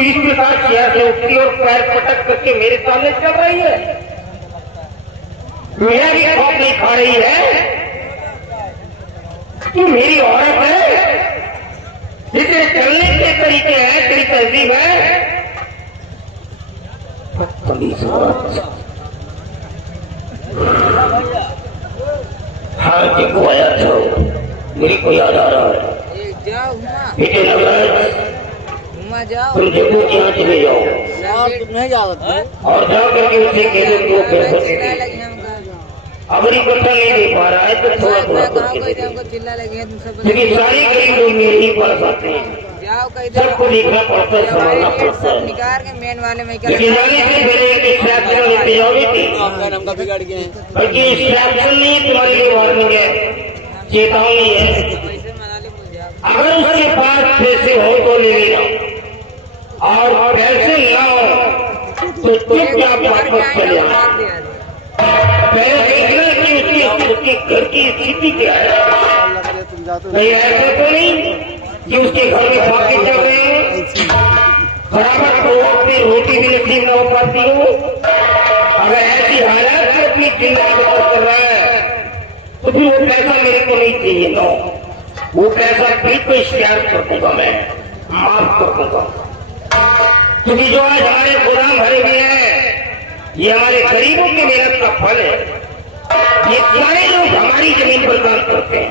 तू इस प्रकार चेयर से उठती और पैर पटक करके मेरे सामने चल रही है, मेरा भी खौफ नहीं खा रही है। तू मेरी औरत है, जिससे चलने के तरीके हैं, तेरी तहजीब है। हाँ देखो आया था, मेरी को याद आ रहा है। बेटे नवराज, तुम जम्मू के यहाँ चले जाओ नहीं जाओ और जा करके उसे कह दो कि वो पैसे दे दे। अगर इकट्ठा नहीं दे पा रहा है तो थोड़ा थोड़ा करके दे दे, क्योंकि सारे गरीब लोग मेरे ही पास आते हैं। सबको देखना पड़ता है, संभालना पड़ता है। लेकिन जाने से पहले एक इंस्ट्रक्शन लेते जाओगे थी, बल्कि इंस्ट्रक्शन नहीं तुम्हारे लिए वार्निंग है, चेतावनी है। अगर उसके पास पैसे हो तो ले लेना, और पैसे ना हो तो चुपचाप वापस चले आना। पहले देखना कि उसके घर की स्थिति क्या है। नहीं ऐसे तो नहीं कि उसके घर में फाके चल रहे हैं, बराबर तो अपनी रोटी भी नसीब न हो पाती हो। अगर ऐसी हालत में अपनी जिंदगी कर रहा है तो फिर वो पैसा मेरे को नहीं चाहिए ना, वो पैसा फिर को शेयर कर दूंगा, मैं माफ कर दूंगा। क्योंकि जो आज हमारे गोदाम भरे हुए हैं, ये हमारे गरीबों की मेहनत का फल है। ये सारे लोग हमारी जमीन पर काम करते हैं,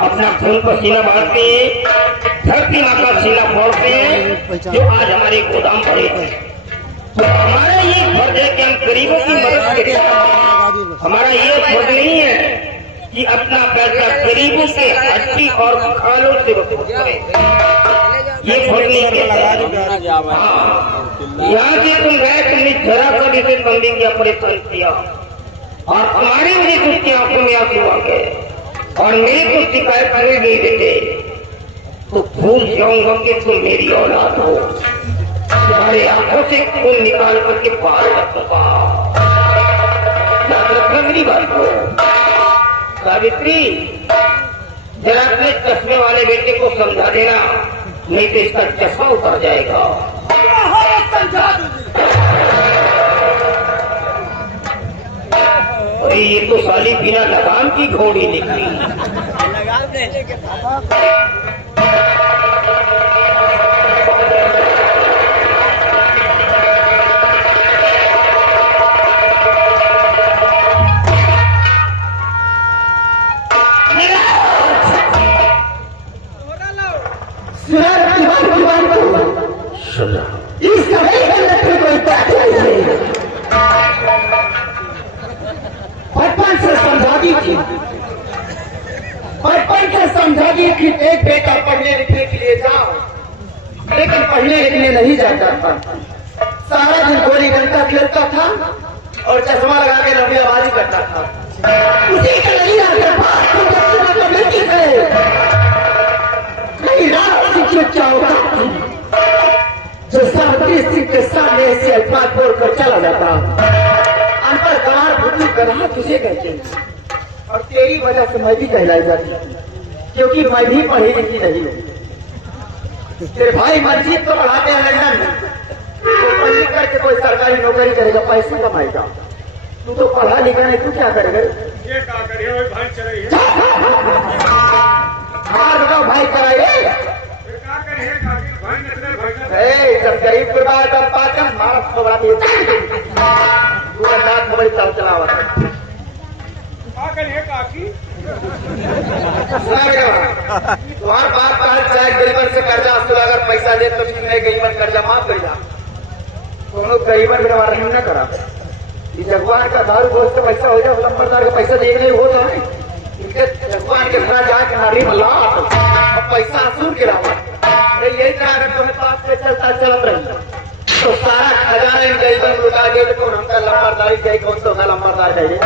अपना खून पसीना बहाते हैं, धरती माँ का सीना फोड़ते हैं, जो आज हमारे गोदाम भरे हैं। तो हमारा ये फर्ज है कि हम गरीबों की मदद करें। हमारा ये फर्ज नहीं है कि अपना पैसा गरीबों के हड्डी और खालों से वसूल करें, ये फर्ज नहीं है। यहाँ से तुम गए, तुमने जरा सा भी से बंदी किया, परेशान किया, और हमारी वजह से उसकी आंखों में आंसू आ गए और मेरे को शिकायत करने नहीं देते, तो भूल जाऊंगा कि तुम मेरी औलाद हो। तुम्हारे आंखों से खून निकाल करके बाहर रखूंगा, याद रखना मेरी बात को। सावित्री, जरा अपने चश्मे वाले बेटे को समझा देना, नहीं तो इसका चश्मा उतर जाएगा। अरे ये तो साली बिना लगाम की घोड़ी निकली। बचपन से समझा दी कि एक बेटा पढ़ने लिखने के लिए जाओ, लेकिन पढ़ने लिखने नहीं जाता था। सारा दिन गोली डंडा खेलता था और चश्मा लगा के लंबीबाजी करता था। उसी का नहीं जो सावित्री सिंह के सामने ऐसे अल्फाज बोलकर चला जाता। अनपढ़ गवार बुद्धू गधा तुझे कहते हैं, और तेरी वजह से मैं भी कहलाई जाती, क्योंकि मैं भी पढ़ी लिखी नहीं हूँ। तेरे भाई मंजीत तो पढ़ाते हैं लंदन में, तो पढ़ लिख करके कोई सरकारी नौकरी करेगा, पैसे कमाएगा। तू तो पढ़ा लिखा नहीं, तू क्या करेगा? ये क्या करिए भाई, चले भाई कराइए। जब गरीब के बाद अब पाचन मार्क्स को बड़ा पूरा नाथ को बड़ी चल चलावा तुम्हार बाप चाहे गरीबन से कर्जा वसूल, अगर पैसा दे तो ठीक नहीं, गरीबन कर्जा माफ कर जा। तुम गरीबन का रहम न करा। जगवान का दारू गोश्त का पैसा हो जाए, नंबरदार का पैसा देख नहीं हो तो है इनके जगवान के घर जाके नारी मल्ला और पैसा वसूल के रहा। यही तरह अगर तुम्हें पास पे चलता चलत रही तो सारा खजाना इन गरीबन लुटा दे, तो हमका लंबरदारी चाहिए, कौन तो लंबरदार चाहिए?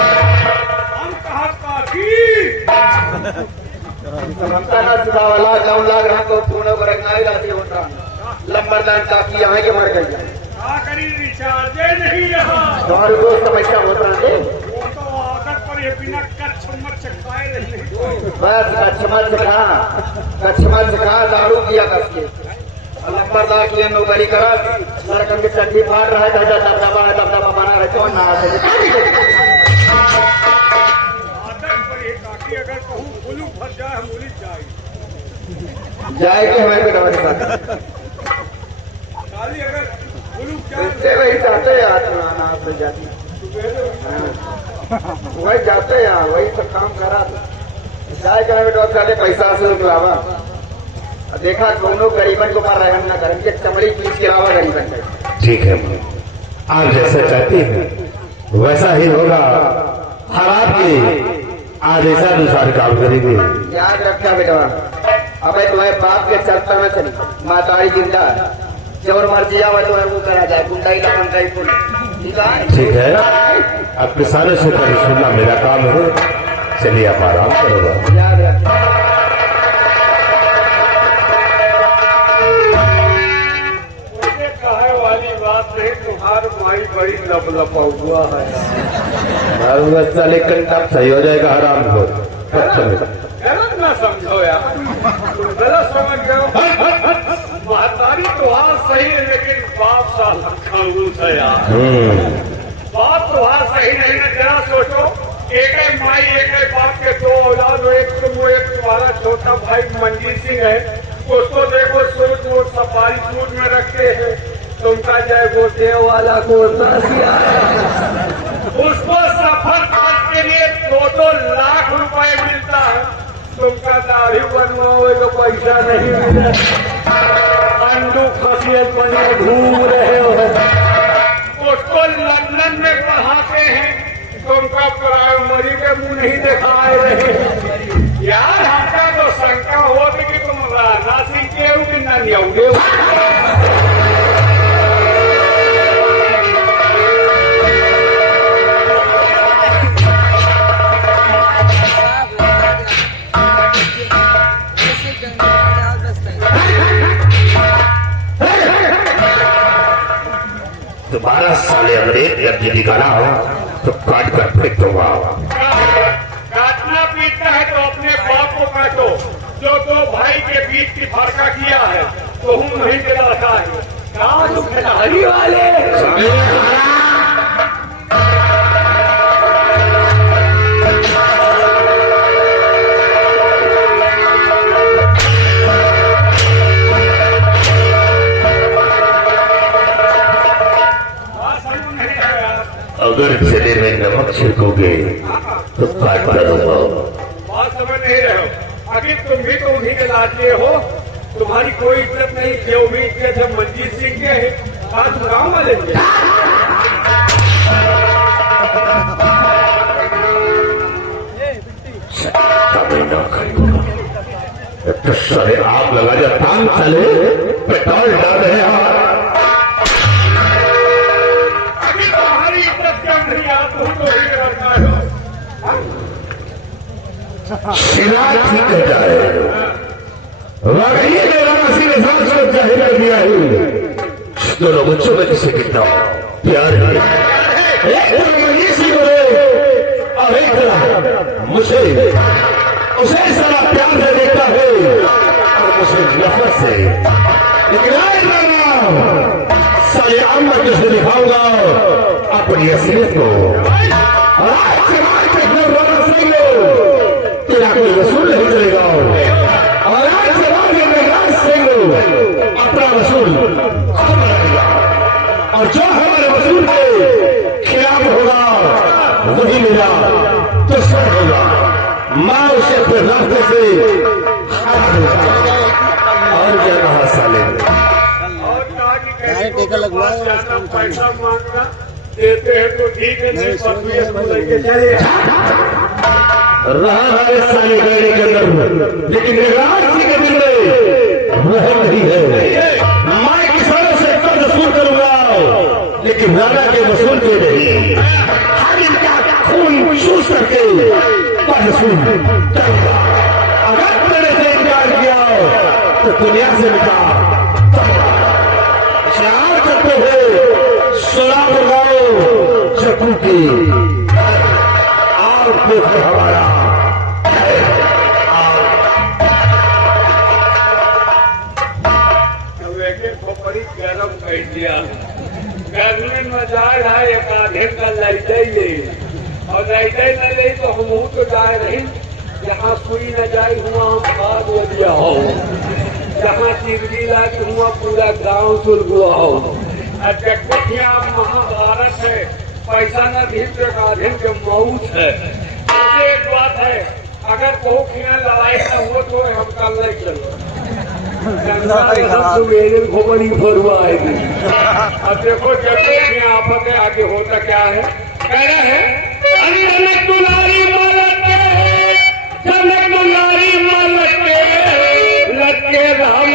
हमका ना सुधावाला जाऊन लाग रहा तो पूर्ण को रंगाई जाती होता लंबरदार ताकि यहाँ के मर गई रिचार्ज नहीं रहा। तुम्हारे दोस्त पैसा होता है बिना कच्छ खाए नहीं। बस कच्छ मत खा दारू किया करके। नंबर लाख लिए नौकरी करा लड़कन के चड्डी फाड़ रहा है दबदबा बना रहे तो ना आदत पर ये काकी अगर कहूँ मुलुक भर जाए हम मुलिक जाए के हमारे बेटा के साथ खाली अगर मुलुक जाए इससे वही जाते यार से जाती वही जाते यार वही सब काम करा जाए के हमारे बेटा साले पैसा से लावा देखा दोनों गरीबन को मार रहम न करें कि चमड़ी पीस के अलावा गरीबन का ठीक है, आप जैसा चाहती हैं वैसा ही होगा। हम आपके आदेशानुसार काम करेंगे। याद रखना बेटा अब तुम्हारे बाप के चलता में चली मातारी जिंदा जब मर्जी आवा तो वो करा जाए गुंडाई लगन का ही ठीक है। ठीक है, आपके सारे से पहले सुनना मेरा काम है। चलिए आप आराम करोगे। याद रखना कहे वाली बात नहीं तुम्हारी माई बड़ी लपलपा हुआ है बच्चा लेकर आप सही हो जाएगा आराम को। गलत ना समझो यार तुम गलत समझ गए महतारी तो हाँ सही है लेकिन बाप सा खड़ूस है यार बाप तो हाँ सही नहीं है। जरा सोचो एक ही माई एक ही बाप के दो औलाद हो एक तुम एक तुम्हारा छोटा भाई मंजीत सिंह है उसको देखो सूट वूट सफारी सूट में रखते हैं तुमका जय वो देव वाला को उसको सफर खर्च के लिए 2-2 लाख रुपए मिलता है तुमका दाढ़ी बनवाओ तो पैसा नहीं मिले अंडू खसियत बने घूम रहे हो उसको लंदन में पढ़ाते हैं तुमका प्राइमरी के मुंह नहीं दिखाए रहे यार हमका तो शंका हो कि तुम राजा सिंह के हो कि नहीं आओगे दोबारा साले अंग्रेज जब निकाला हो तो काट कर फेंक दूंगा। काटना पीटना है तो अपने बाप को काटो जो दो भाई के बीच की फर्का किया है तो हम नहीं के लड़का है खिलाड़ी वाले अगर चले में नमक छिड़कोगे तो काट करूंगा। बात समझ नहीं रहे हो आखिर तुम भी तो उन्हीं के लाडले हो तुम्हारी कोई इज्जत नहीं जो भी इज्जत है मंजीत सिंह के है आज गाँव वाले तो सारे आग लगा जा तान चले पेट्रोल डाल रहे हैं तुम्हारी इज्जत क्यों नहीं आप तुम तो ही करता हो शिला ठीक है जाए वाकई मेरा किसी ने साथ जाहिर कर दिया है दोनों बच्चों में किसे कितना प्यार है एक इसी बोले और एक मुझे उसे सारा प्यार से देखता है और मुझे नफरत से लेकिन सारे अम्मा कैसे दिखाऊंगा अपनी असलियत को तेरा कोई वसूल नहीं चलेगा और आज के बाद मेघराज सिंह अपना वसूल और जो हमारे वसूल के खिलाफ होगा वही मेरा दुश्मन होगा। माँ उसे अपने रास्ते से और क्या कहा साले और टीका लगवा पैसा मांगना देते हैं तो ठीक है नहीं लेके चले रहा है साले गहरे के अंदर लेकिन निगरान जी के दिल में वह नहीं है। मैं किसानों से कर्ज वसूल करूंगा लेकिन राजा के वसूल के नहीं हर इनका खून चूस करके कर्ज वसूल करूंगा। अगर मैंने से इनकार किया तो दुनिया से निकाल शराब करते हुए शराब लगाओ चक्कू की और फिर हमारा बड़ी गर्म कर दिया। गर्मी में जाए है एक आधे का लैटे ले और लैटे न ले तो हम तो जाए नहीं। जहाँ सुई न जाए हुआ हम खाद दिया हो, जहाँ चिरगी लाके हुआ पूरा गांव सुल हुआ हो। और जगतिया महाभारत है, पैसा न भी आधे के मौत है। एक बात है, अगर कोखिया लड़ाई न हो तो हम कल नहीं चलो मेरे को बड़ी फरुआ आएगी। अब देखो जब आफत आगे होता क्या है, कह रहा है अरे जनक दुलारी मालक के, जनक दुलारी मालक के लग के राम